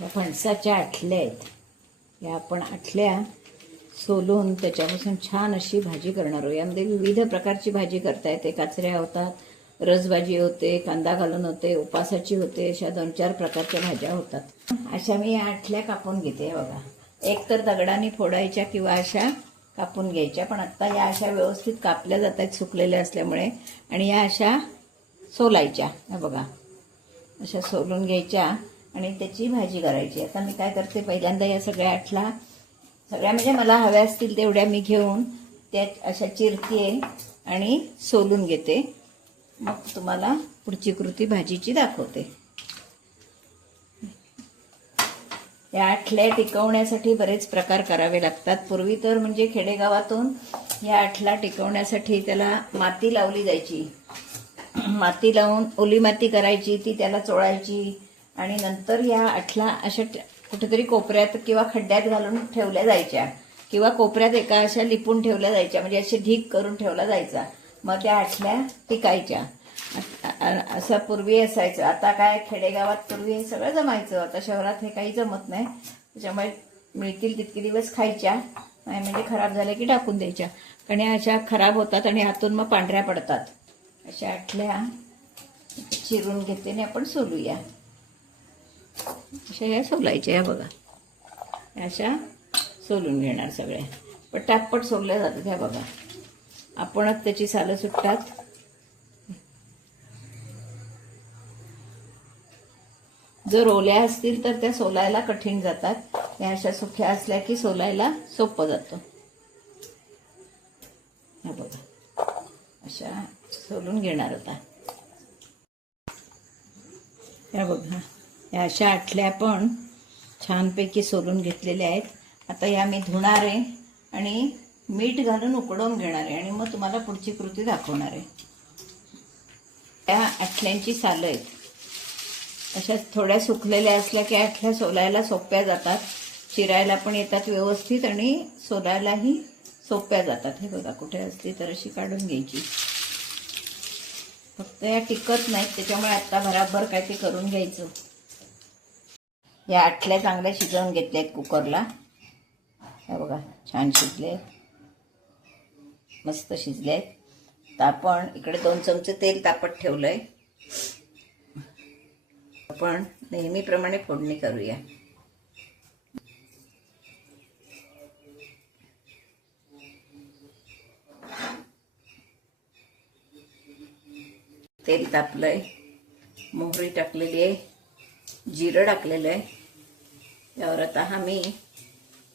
या फणसाच्या आठल्या आहेत. या आपण आठल्या सोलून त्याच्यापासून छान अशी भाजी करणार आहोत. यामध्ये विविध प्रकारची भाजी करता येते. काचऱ्या होतात, रसभाजी होते, कांदा घालून होते, उपासाची होते, अशा 2-4 प्रकारच्या भाज्या होतात. अशा मी या आठल्या कापून घेते. बघा, एक तर दगडाने फोडायच्या किंवा अशा कापून घ्यायच्या. पण आत्ता या अशा व्यवस्थित कापल्या जात आहेत सुकलेल्या असल्यामुळे. आणि या अशा सोलायच्या. हे बघा, अशा सोलून घ्यायच्या आणि त्याची भाजी करायची. आता मी काय करते, पहिल्यांदा या सगळ्या आठला सगळ्या म्हणजे मला हव्या असतील तेवढ्या मी घेऊन त्या अशा चिरते आणि सोलून घेते. मग तुम्हाला पुढची कृती भाजीची दाखवते. या आठल्या टिकवण्यासाठी बरेच प्रकार करावे लागतात. पूर्वी तर म्हणजे खेडेगावातून या आठला टिकवण्यासाठी त्याला माती लावली जायची. माती लावून ओली माती करायची, ती त्याला चोळायची आणि नंतर या आठला अशा कुठेतरी कोपऱ्यात किंवा खड्ड्यात घालून ठेवल्या जायच्या किंवा कोपऱ्यात एका अशा लिपून ठेवल्या जायच्या, म्हणजे असे ढीग करून ठेवला जायचा. मग त्या आठल्या टिकायच्या. असं पूर्वी असायचं. आता काय खेडेगावात पूर्वी हे सगळं जमायचं, आता शहरात हे काही जमत नाही. त्याच्यामुळे मिळतील तितके दिवस खायच्या, नाही म्हणजे खराब झाल्या की टाकून द्यायच्या. कारण या अशा खराब होतात आणि आतून मग पांढऱ्या पडतात. अशा आठल्या चिरून घेते आणि आपण सोलूया. अशा या सोलायच्या. या बघा, अशा सोलून घेणार सगळ्या. पटापट सोलल्या जातात. ह्या बघा, आपणच त्याची सालं सुटतात. जर ओल्या असतील तर त्या सोलायला कठीण जातात. या अशा सुक्या असल्या की सोलायला सोपं जातं. हा बघा, अशा सोलून घेणार होता. या बघा, या अशा आठल्या पण छानपैकी सोलून घेतलेल्या आहेत. आता या मी धुणार आहे आणि मीठ घालून उकडवून घेणार आहे आणि मग तुम्हाला पुढची कृती दाखवणार आहे. या आठल्यांची सालं आहेत. अशा थोड्या सुकलेल्या असल्या की आठल्या सोलायला सोप्या जातात, चिरायला पण येतात व्यवस्थित आणि सोलायलाही सोप्या जातात. हे बघा, कुठे असली तर अशी काढून घ्यायची. फक्त या टिकत नाहीत, त्याच्यामुळे आत्ता भराभर काय ते करून घ्यायचं. या आठल्या चांगल्या शिजवून घेतल्या आहेत कुकरला. हे बघा, छान शिजले, मस्त शिजले आहेत. तर आपण इकडे 2 चमचे तेल तापत ठेवलंय. आपण नेहमीप्रमाणे फोडणी करूया. तेल तापलंय, मोहरी टाकलेली आहे, जिरं टाकलेलं आहे. यावर आता हा मी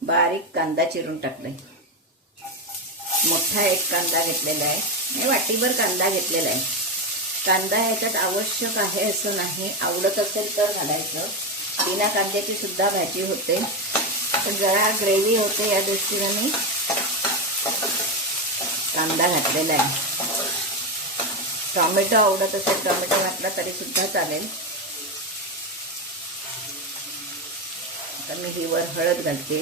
बारीक कांदा चिरून टाकलाय. मोठा एक कांदा घेतलेला आहे, मी वाटीभर कांदा घेतलेला आहे. कांदा ह्याच्यात आवश्यक आहे असं नाही, आवडत असेल तर घालायचं. बिना कांद्याची सुद्धा भाजी होते, पण जरा ग्रेव्ही होते या दृष्टीने मी कांदा घातलेला आहे. टोमॅटो आवडत असेल टोमॅटो घातला तरी सुद्धा चालेल. आता मी ही वर हळद घालते.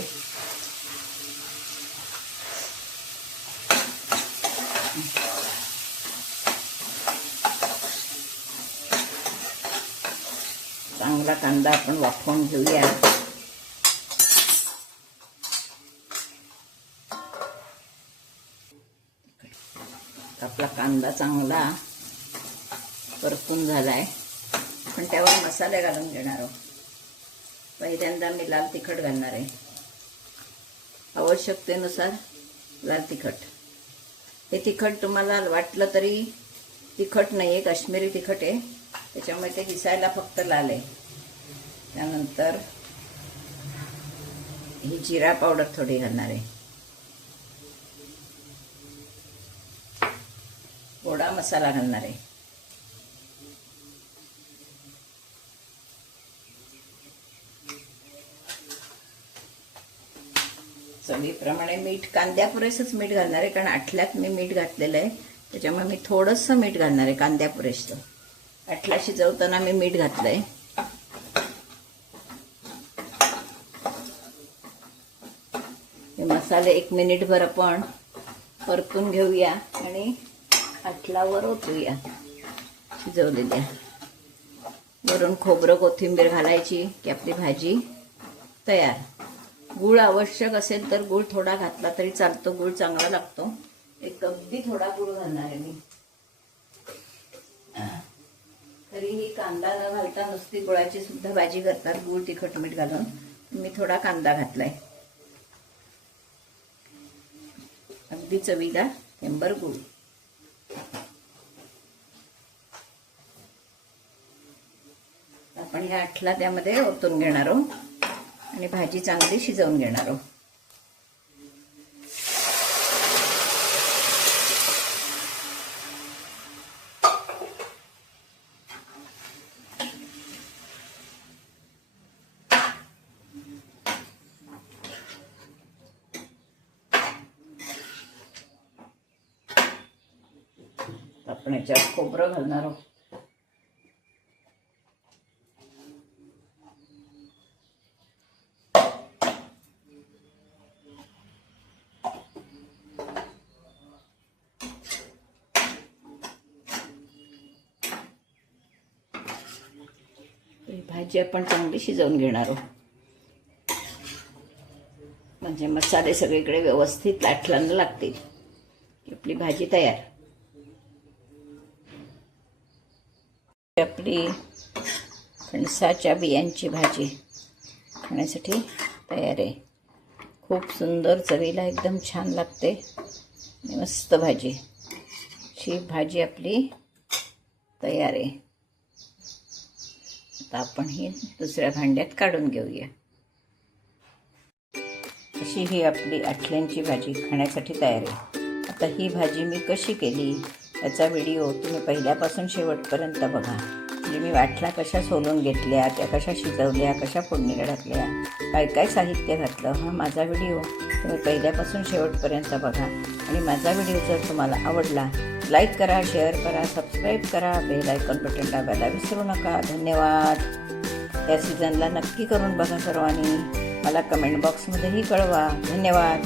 चांगला कांदा आपण वाफवून घेऊया. आपला कांदा चांगला परतून झालाय. पण त्यावर मसाले घालून घेणार आहोत. पहिल्यांदा मी लाल तिखट घालणार आहे, आवश्यकतेनुसार लाल तिखट. हे तिखट तुम्हाला वाटलं तरी तिखट नाही आहे, काश्मीरी तिखट आहे, त्याच्यामुळे ते दिसायला फक्त लाल आहे. त्यानंतर ही जिरा पावडर थोडी घालणार आहे. गोडा मसाला घालणार आहे. चवीप्रमाणे मीठ, कांद्यापुरेसच मीठ घालणार आहे, कारण आठल्यात मी मीठ घातलेलं आहे, त्याच्यामुळे मी थोडंसं मीठ घालणार आहे कांद्यापुरेसं. आठला शिजवताना मी मीठ घातलंय. हे मसाले 1 मिनिटभर आपण परतून घेऊया आणि आठलावर ओतूया शिजवलेल्या. वरून खोबरं कोथिंबीर घालायची की आपली भाजी तयार. गूळ आवश्यक असेल तर गूळ थोडा घातला तरी चालतो, गूळ चांगला लागतो. एक अगदी थोडा गूळ घालणार आहे मी. तरीही कांदा न घालता नुसती गुळाची सुद्धा भाजी करतात, गूळ तिखट मीठ घालून. मी थोडा कांदा घातलाय. अगदी चवीला थेंबर गूळ. आपण ह्या आठला त्यामध्ये ओतून घेणार आहोत आणि भाजी चांगली शिजवून घेणार आहोत. आपण याच्यात खोबरं घालणार आहोत. भाजी आपण चांगली शिजवून घेणार आहोत, म्हणजे मसाले सगळीकडे व्यवस्थित लाटलांना लागतील. आपली भाजी तयार. आपली फणसाच्या बियांची भाजी खाण्यासाठी तयार आहे. खूप सुंदर चवीला एकदम छान लागते. मस्त भाजी. ही भाजी आपली तयार आहे. आता आपण ही दुसऱ्या भांड्यात काढून घेऊया. अशी ही आपली आठल्यांची भाजी खाण्यासाठी तयार आहे. आता ही भाजी मी कशी केली याचा व्हिडिओ तुम्ही पहिल्यापासून शेवटपर्यंत बघा. म्हणजे मी आठला कशा सोलून घेतल्या, त्या कशा शिजवल्या, कशा फोडणीला टाकल्या, काय काय साहित्य घातलं, हा माझा व्हिडिओ तुम्ही पहिल्यापासून शेवटपर्यंत बघा. आणि माझा व्हिडिओ जर तुम्हाला आवडला लाईक करा, शेअर करा, सबस्क्राईब करा, बेल आयकॉन बटन दाबायला विसरू नका. धन्यवाद. या सीझनला नक्की करून बघा सर्वांनी. मला कमेंट बॉक्समध्येही कळवा. धन्यवाद.